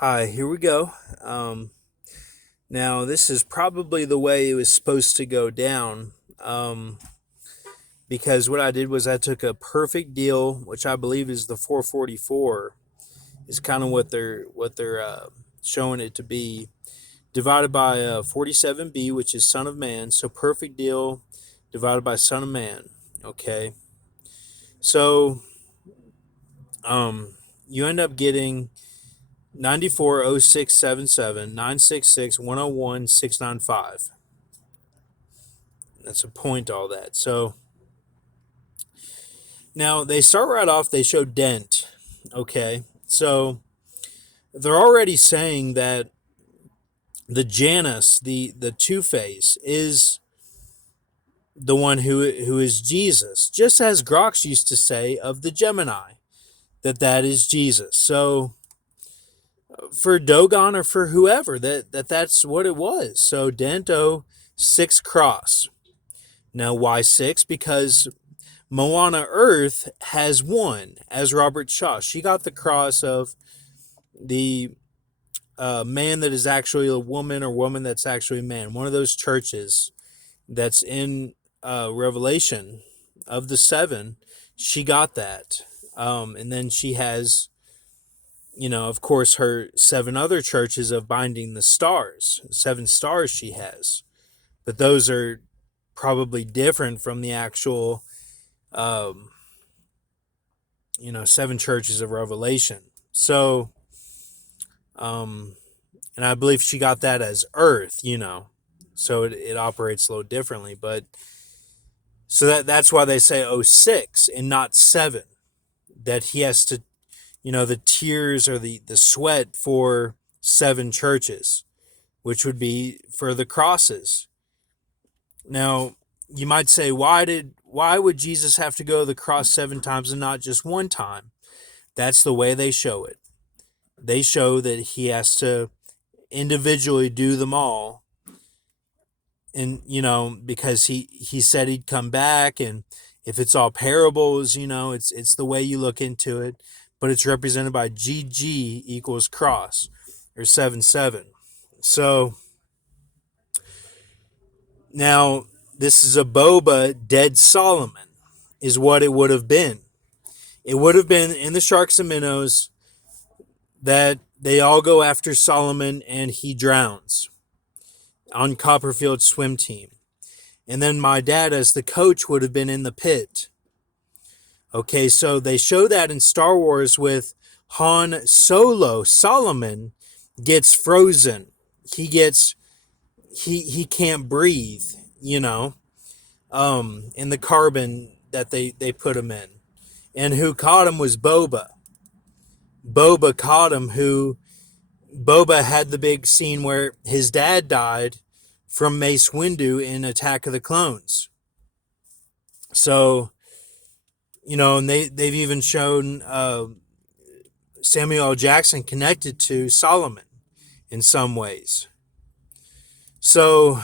Hi, here we go. Um, Now, this is probably the way it was supposed to go down. Because what I did was I took a perfect deal, which I believe is the 444, is kind of what they're showing it to be, divided by 47b, which is Son of Man. So perfect deal divided by Son of Man. Okay, so you end up getting 940677 966 101 695. That's a point, all that. So now they start right off, they show Dent. Okay. So they're already saying that the Janus, the Two Face, is the one who is Jesus, just as Grox used to say of the Gemini, that is Jesus. So for Dogon or for whoever, that's what it was. So Dento six cross. Now why six? Because Moana Earth has one, as Robert Shaw. She got the cross of the man that is actually a woman or woman that's actually a man. One of those churches that's in Revelation of the seven, she got that. And then she has, of course, her seven other churches of binding the stars, seven stars she has. But those are probably different from the actual um, seven churches of Revelation. So, um, and I believe she got that as Earth, so it operates a little differently. But so that's why they say oh 06 and not 7. That he has to, the tears or the sweat for seven churches, which would be for the crosses. Now, you might say, why would Jesus have to go to the cross 7 times and not just one time? That's the way they show it. They show that he has to individually do them all, and because he said he'd come back, and if it's all parables, it's the way you look into it, but it's represented by GG equals cross, or 7 7. So now this is a Boba dead Solomon, is what it would have been. It would have been in the Sharks and Minnows that they all go after Solomon and he drowns on Copperfield's swim team. And then my dad, as the coach, would have been in the pit. Okay, so they show that in Star Wars with Han Solo. Solomon gets frozen. He can't breathe, in the carbon that they put him in. And who caught him was Boba. Boba caught him, Boba had the big scene where his dad died from Mace Windu in Attack of the Clones. So, and they've even shown Samuel L. Jackson connected to Solomon in some ways. So,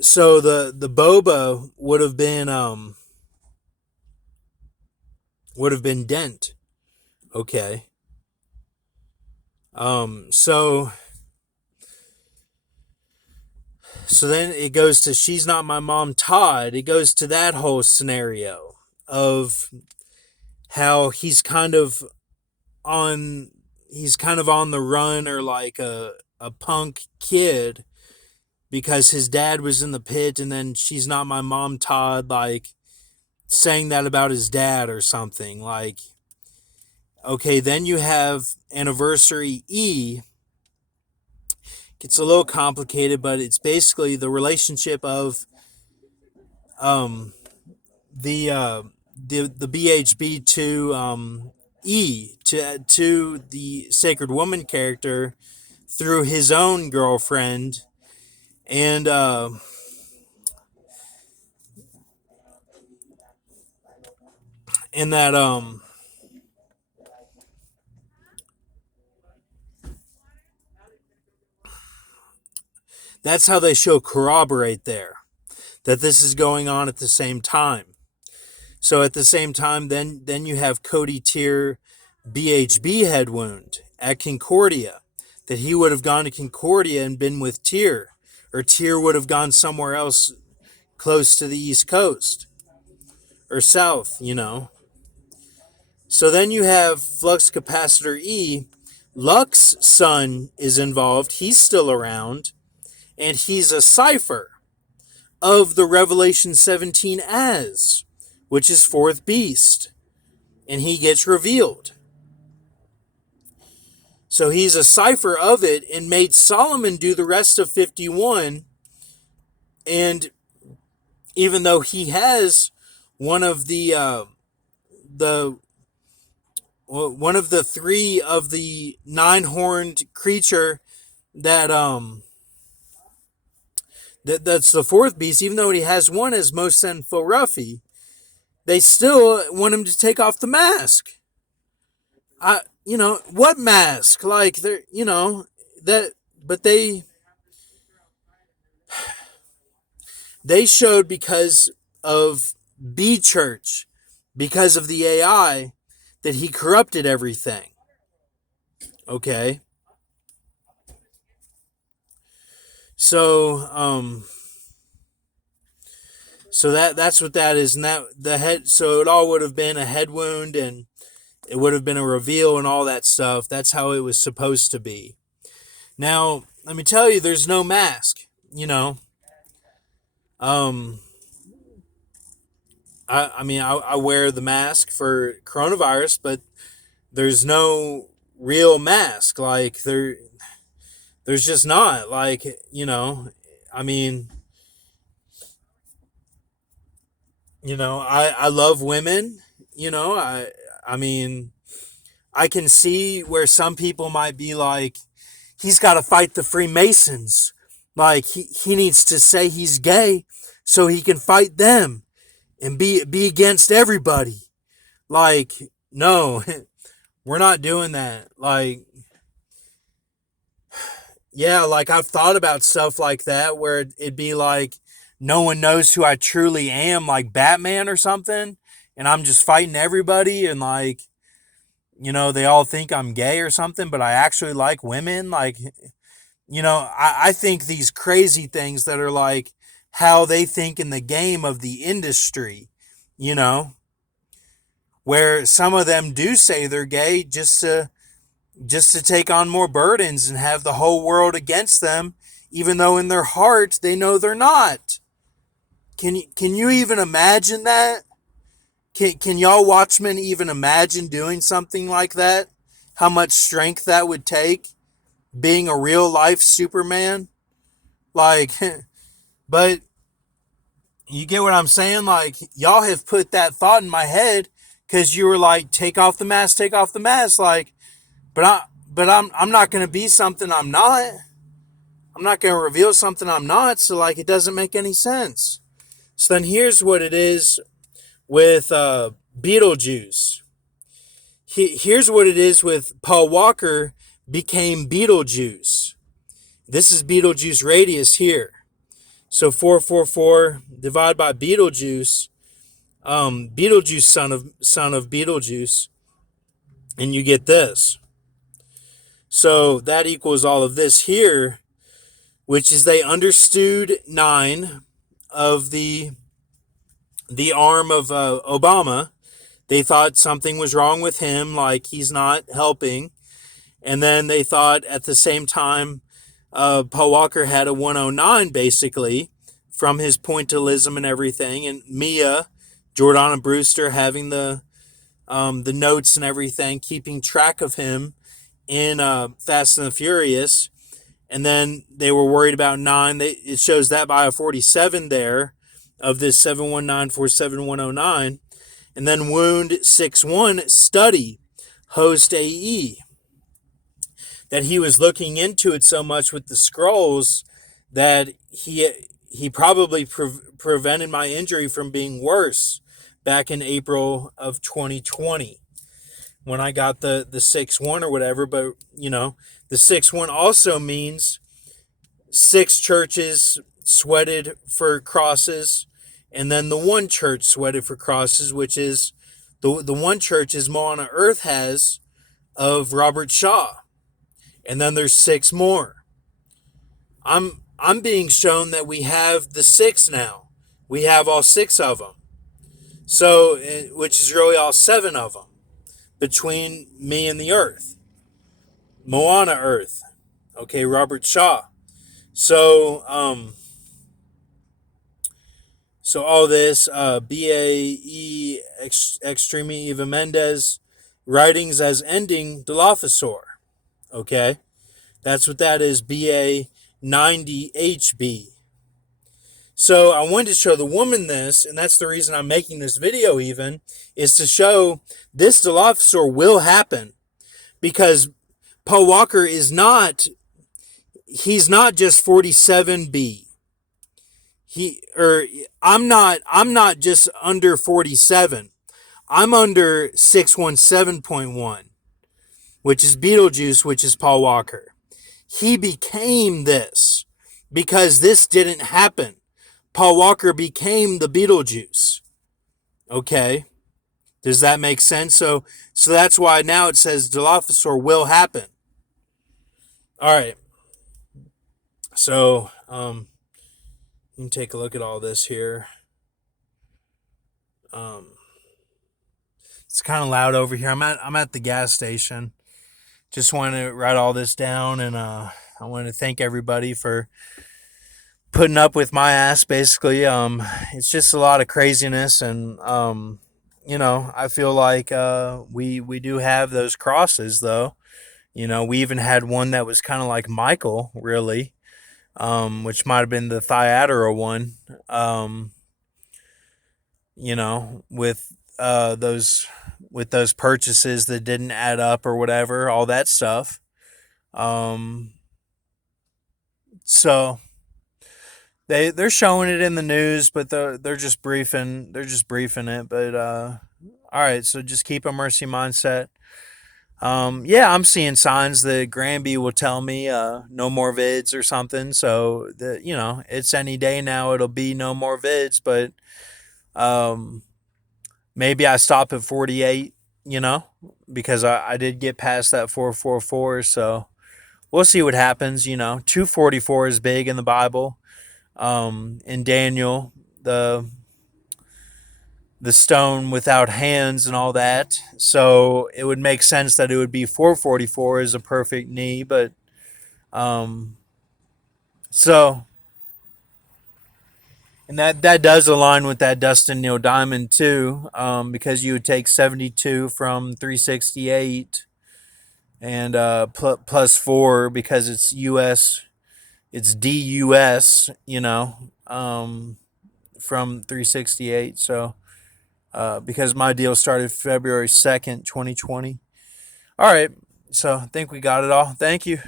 the Boba would have been Dent. Okay. So then it goes to She's Not My Mom, Todd. It goes to that whole scenario of how he's kind of on the run, or like a punk kid, because his dad was in the pit, and then She's Not My Mom, Todd, like saying that about his dad or something. Like, okay, then you have Anniversary E. It's a little complicated, but it's basically the relationship of the BHB to E, to the Sacred Woman character through his own girlfriend, and that that's how they show corroborate there, that this is going on at the same time. So at the same time, then you have Cody Tier BHB head wound at Concordia, that he would have gone to Concordia and been with Tyr, or Tyr would have gone somewhere else close to the East Coast or South, you know. So then you have flux capacitor E. Luck's son is involved. He's still around, and he's a cipher of the Revelation 17 as, which is fourth beast, and he gets revealed. So he's a cipher of it and made Solomon do the rest of 51. And even though he has one of the one of the three of the nine-horned creature that that's the fourth beast, even though he has one as Mosen Forufi, they still want him to take off the mask. What mask? Like, they're, that, but they showed because of B Church, because of the AI, that he corrupted everything. Okay. So, so that's what that is, and that the head. So it all would have been a head wound, and it would have been a reveal and all that stuff. That's how it was supposed to be. Now, let me tell you, there's no mask. I wear the mask for coronavirus, but there's no real mask. Like, there's just not. Like, I mean, I love women. I mean, I can see where some people might be like, he's got to fight the Freemasons. Like, he needs to say he's gay so he can fight them and be against everybody. Like, no, we're not doing that. Like, yeah, like, I've thought about stuff like that where it'd be like, no one knows who I truly am, like Batman or something, and I'm just fighting everybody, and like, they all think I'm gay or something, but I actually like women. Like, I think these crazy things that are like how they think in the game of the industry, where some of them do say they're gay just to take on more burdens and have the whole world against them, even though in their heart they know they're not. Can you even imagine that? Can y'all watchmen even imagine doing something like that? How much strength that would take? Being a real life Superman? Like, but you get what I'm saying? Like, y'all have put that thought in my head because you were like, take off the mask, take off the mask. Like, but I'm not going to be something I'm not. I'm not going to reveal something I'm not. So, like, it doesn't make any sense. So then here's what it is with Betelgeuse. Here's what it is with Paul Walker became Betelgeuse. This is Betelgeuse radius here. So 444 divided by Betelgeuse, Betelgeuse son of Betelgeuse, and you get this. So that equals all of this here, which is they understood 9 of the arm of Obama. They thought something was wrong with him, like he's not helping. And then they thought at the same time Paul Walker had a 109 basically from his pointillism and everything. And Mia, Jordana Brewster, having the notes and everything, keeping track of him in Fast and the Furious. And then they were worried about 9. It shows that by a 47 there of this 719471009. And then Wound 61 study host AE. That he was looking into it so much with the scrolls that he probably prevented my injury from being worse back in April of 2020 when I got the 6-1 or whatever. But, the 6-1 also means 6 churches sweated for crosses, and then the one church sweated for crosses, which is the one church is Moana Earth has of Robert Shaw, and then there's six more. I'm being shown that we have the six now. We have all six of them. So, which is really all seven of them between me and the Earth, Moana Earth. Okay, Robert Shaw. So, so all this, BAE Extreme Eva Mendes writings as ending Dilophosaur. Okay, that's what that is. BA 90HB. So I wanted to show the woman this, and that's the reason I'm making this video even, is to show this Dilophosaur will happen, because Paul Walker is not, he's not just 47B. I'm not just under 47. I'm under 617.1, which is Betelgeuse, which is Paul Walker. He became this because this didn't happen. Paul Walker became the Betelgeuse. Okay? Does that make sense? So that's why now it says Dilophosaur will happen. All right. So, you can take a look at all this here. It's kind of loud over here. I'm at the gas station. Just wanted to write all this down, and I want to thank everybody for putting up with my ass. Basically, it's just a lot of craziness, and I feel like we do have those crosses, though. We even had one that was kind of like Michael, really, which might have been the Thyatira one. With those purchases that didn't add up or whatever, all that stuff. So they're showing it in the news, but they're just briefing it. But all right, so just keep a mercy mindset. Yeah, I'm seeing signs that Granby will tell me no more vids or something. So it's any day now. It'll be no more vids, but maybe I stop at 48. Because I did get past that 444. So we'll see what happens. 244 is big in the Bible. In Daniel, the stone without hands and all that. So it would make sense that it would be 444 as a perfect knee, but so, and that does align with that Dustin Neil Diamond too, because you would take 72 from 368 and plus 4 because it's US, it's DUS, from 368. So because my deal started February 2nd, 2020. All right. So I think we got it all. Thank you.